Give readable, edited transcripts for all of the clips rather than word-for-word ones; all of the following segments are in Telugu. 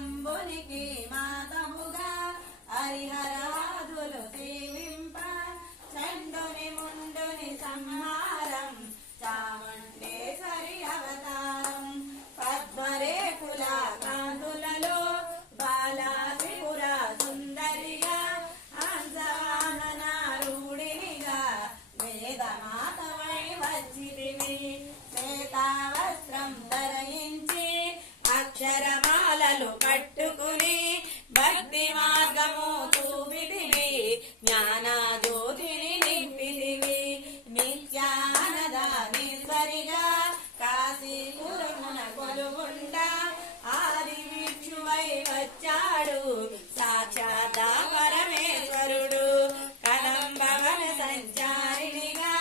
శంభునికి మాతముగా హరిహరాదులు సేవింప చండుని ముండుని సంహారం చాముండేశ్వరి అవతారం పద్మరేకుల కాంతులలో బాలా త్రిపుర సుందరిగా హంసవాహనారూఢినిగా వేదమాతమై వచ్చితివి శ్వేతావస్త్రం ధరించి అక్షరమాలలు కట్టుకుని భక్తి మార్గము చూపితివి జ్ఞాన జ్యోతిని నింపితివి నిత్యానదానీశ్వరిగా కాశీపురమున కొలువుండా ఆది విక్షువై వచ్చాడు సాక్షాత్ పరమేశ్వరుడు కదంబవన సంచారిణిగా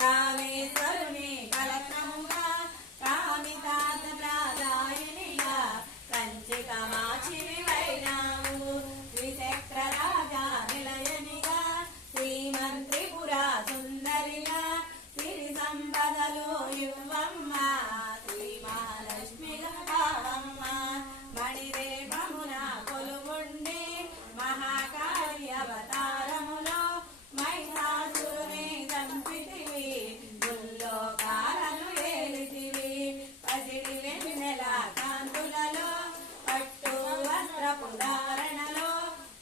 కామేశ్వరుని కలకముగా కామితాత ప్రాదాయనిగా కంచి కామాక్షిని వైనావు శ్రీచక్ర రాజా నిలయనిగా శ్రీమంత్రిపుర సుందరిగా సిరి సంపదలు ఇవ్వమ్మ శ్రీ మహాలక్ష్మిగా కావమ్మ మణిరేపమున కొలువుండి మహాకాళి అవతారములో మహిషాసురుని చంపితివి ముల్లోకాలను ఏలితివి పసిడి వెన్నెల కాంతులలో పట్టు వస్త్రపు ధారణలో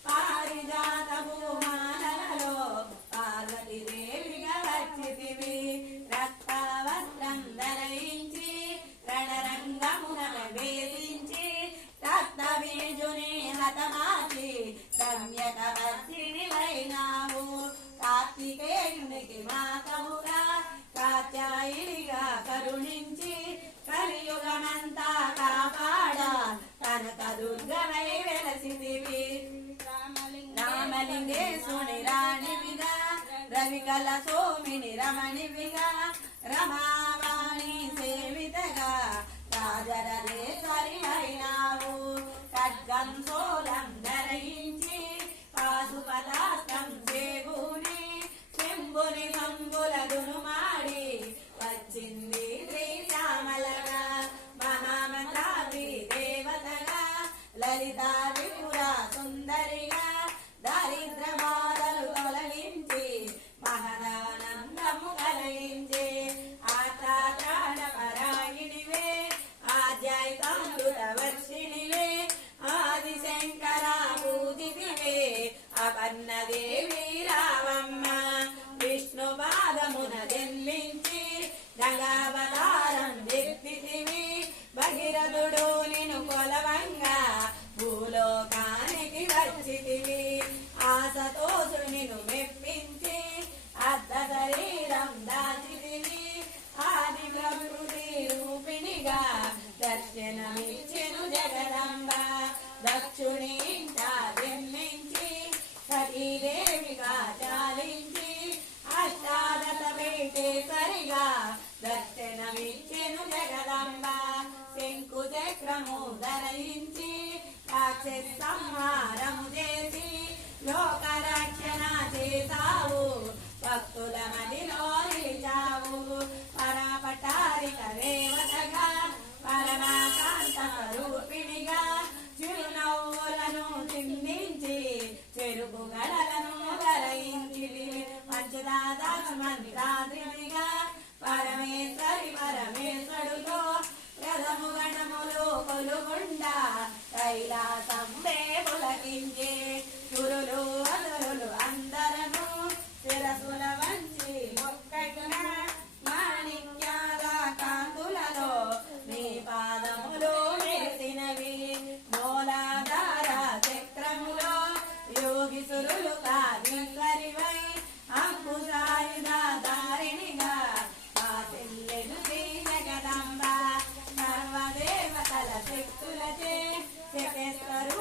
పారిజాత భూమాలలో పార్వతీదేవిగా వచ్చితివి రక్త వస్త్రం ధరించి రణరంగమున ప్రవేశించి రక్తబీజుని హతమాచి రమ్యక వర్ధిని వైనావు కార్తికేయునికి మాతముగా కాత్యాయినిగా కరుణించి కలియుగమంతా కాపాడ కనక దుర్గమై వెలసితివి రామలింగేశుని రాణివిగా రవికల సోమిని రమణివిగా రమావాణి సేవితగా రాజరాజేశ్వరి అయినావు ఖడ్గం సోలం ధరించి పాశుపతాస్త్రం చేబూని శంభుని సంబులదును మాడి వచ్చింది శ్రీశ్యామలగా మహామంత్రాది దేవతగా లలితా త్రిపుర సుందరిగా దారిద్ర బాధలు తొలగించి మహదానందము కలిగించి ఆత్రాత్రాణ పరాయణివే ఆధ్యాత్మిక వర్షిణివే ఆదిశంకర పూజితివే అపన్నదేవి రావమ్మ విష్ణు పాదమున జన్మించి గంగావతారం ఎత్తితివి భగీరథుడు నిన్ను కొలవంగా భూలోకానికి వచ్చితివి ఆశతోసు నిన్ను మెప్పించి అర్ధ శరీరం దాచితివి ఆది ప్రకృతి రూపిణిగా దర్శనమిచ్చెను జగదంబ దక్షుని ఇంట జన్మించి సతీదేవిగా చాలించి అష్టాదశ పీఠేశ్వరిగా దర్శనమిచ్చెను జగదంబ శంకు చక్రము ధరించి రాక్షస సంహారము చేసి లోకరక్షణ చేసావు భక్తుల మదిలో నిలిచావు పరాపటారిక దేవతగా పరమాకాంత రూపిణిగా చిరునవ్వులను చిందించి చెరుకు గడలను ధరించి పంచదాదాద్రిగా పరమేశ్వరి పరమేశ్వరుతో రథము గణములు కొలుగుండా కైలాసంబే పులకించే గురులు అదురులు అందరను శిరసుల వంచి మొక్కకున మాణిక్యాల కాంతులలో నీ పాదములు వేసినవి మూలాధార చక్రములో యోగిసురులు కాదీశ్వరివై అంకుశాయుధ ధారిణిగా ఆ చెల్లెను శ్రీ జగదంబ సర్వదేవతల శక్తులచే శతేశ్వరు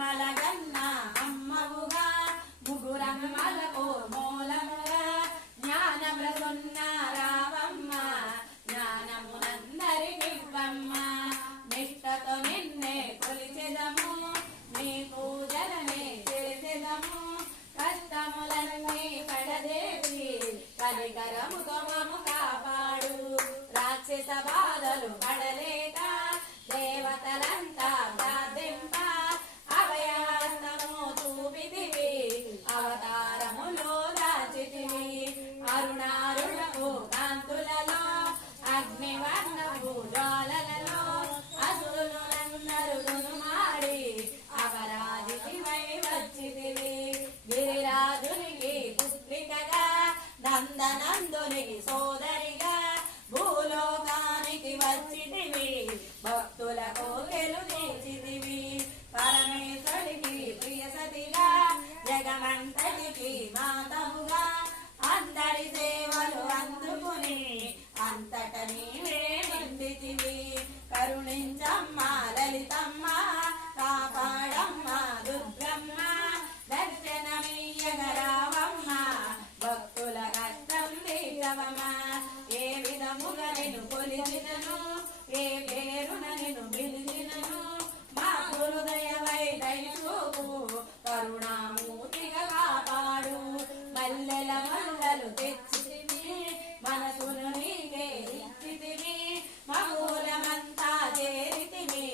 అమ్మల గన్న అమ్మవుగా ముగురమ్మలకు మూలముగా జ్ఞానమున్న రావమ్మ జ్ఞానమునందరికివ్వమ్మ నిష్టతో నిన్నే కొలిచెదము నీ పూజలనే చేసెదము కష్టములన్నీ కడదేవి కలికరముతో మము కాపాడు రాక్షస బాధలు పడలేక దేవతలంతా ప్రార్థింప అభయహస్తము చూపితివి అవతారములో దాచితివి అరుణారుణపు కాంతులలో అగ్నివర్ణపు జ్వాలలలో అసురులందరూ మాడి అపరాధివై వచ్చితివి గిరిరాజునికి పుత్రికగా నందనందునికి సోదరిగా భూలోకానికి వచ్చితివి భక్తుల కోరికలు తీర్చితివి పరమేశ్వరికి ప్రియ సతిగా జగమంతటికి మాతవుగా అందరి సేవలు అందుకుని అంతట నీవే నిందితివి కరుణించమ్మ లలితమ్మ కాపాడమ్మ దుర్గమ్మ దర్శనమీయగరావమ్మ భక్తుల కష్టం తీర్చవమ్మ ఏ విధముగా నేను కొలిచినను ఏ పేరున నేను పిలిచినను మా హృదయమై దయచూపు కరుణామూర్తిగా కాపాడు మల్లెల మల్లలు తెచ్చితివి మనసును నీకే ఇచ్చితివి మహూలమంతా చేరితివి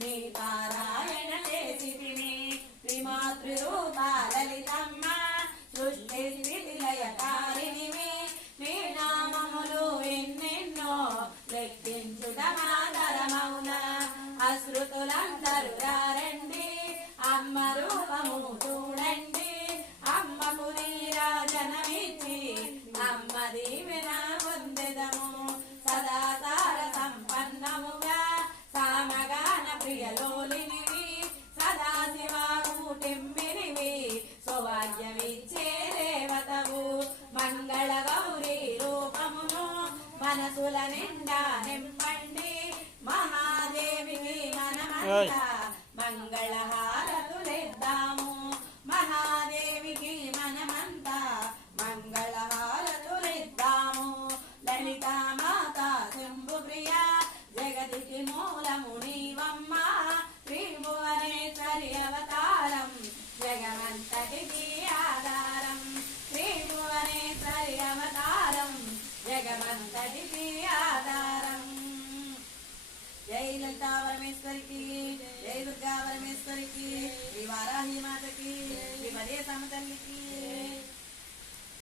నీ పారాయణ చేసితివి త్రిమాతృరూప లలితమ్మ సృష్టి స్థితి లయకారిణివి నీ నామములు ఎన్నెన్నో లెక్కించుట మాతరమౌన అశ్రుతులందరూ రండి అమ్మ రూపము చూడండి అమ్మకు నీరాజనమిచ్చి అమ్మ దీవెన పొందెదము సదాచార సంపన్నముగా సామగాన ప్రియలోలినివి సదాశివ కూటింబినివి సౌభాగ్యమిచ్చే దేవతవు మంగళ గౌరీ రూపమును మనసుల నిండా నింపండి మహాదేవికి మనమంతా మంగళహారతులిద్దాము మహాదేవికి మనమంతా మంగళహారతులిద్దాము లలితా మాత శంభు ప్రియ జగతికి మూలము నీవమ్మ త్రిభువనేశ్వరి అవతారం జగమంతటికి ఆధారం త్రిభువనేశ్వరి అవతారం జగమంతటికి ఆధారం జై లలితా పరమేశ్వరికి జై దుర్గా పరమేశ్వరికి శ్రీ వారాహి మాతకి శ్రీ పదే సమతల్లికి